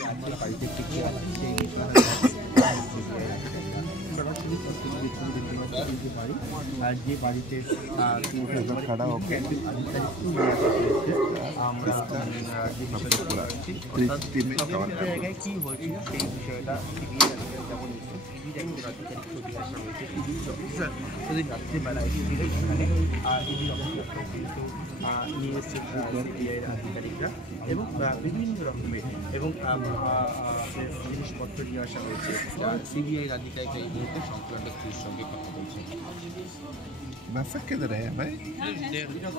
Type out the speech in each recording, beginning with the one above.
যে বাড়িতে টিকিয়ে সেই বাড়ি আর যে বাড়িতে আমরা জায়গায় কি হয়েছিল সেই বিষয়টা যেমন সেদিন রাত্রিবেলা এসেছিল সেখানে ইডির অফিস কিন্তু নিয়ে এসছে সিবিআইয়ের আধিকারিকরা এবং বিভিন্ন রকমের এবং জিনিসপত্র নিয়ে আসা হয়েছে। সিবিআইয়ের আধিকারিকরা এই মুহূর্তে সংক্রান্ত স্ত্রীর সঙ্গে কথা বলছে। बसक किधर है भाई?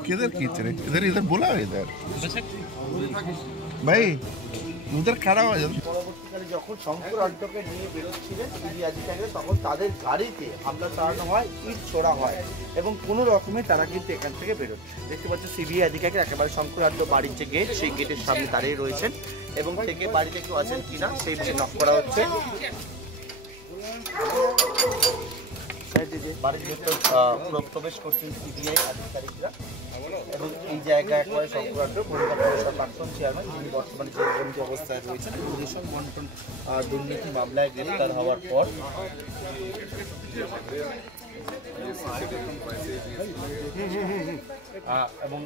किधर खींच रहे? इधर इधर बुलाओ इधर भाई, उधर खड़ा हो जाओ। পরবর্তীকালে যখন শঙ্কর আড্ডকে নিয়ে বেরোচ্ছিলেন সিবিআই আধিকারিকরা, তখন তাদের গাড়িতে হামলা চালানো হয়, ইট ছোড়া হয় এবং কোনো রকমে তারা কিন্তু এখান থেকে বেরোচ্ছে। দেখতে পাচ্ছি সিবিআই আধিকারিকরা একেবারে শঙ্কর আড্ড বাড়ির যে গেট, সেই গেটের সামনে দাঁড়িয়ে রয়েছেন এবং থেকে বাড়িতে কেউ আছেন কিনা সেই বিষয়ে নক করা হচ্ছে। বাড়ির ভেতর প্রবেশ করছেন সিবিআই আধিকারিকরা এবং এই জায়গায় একেবারে সংক্রান্ত কলকাতা পৌরসভার প্রাক্তন চেয়ারম্যান, যিনি বর্তমানে জেলবন্দি অবস্থায় রয়েছেন, রেশন বন্টন দুর্নীতি মামলায় গ্রেফতার হওয়ার পর এবং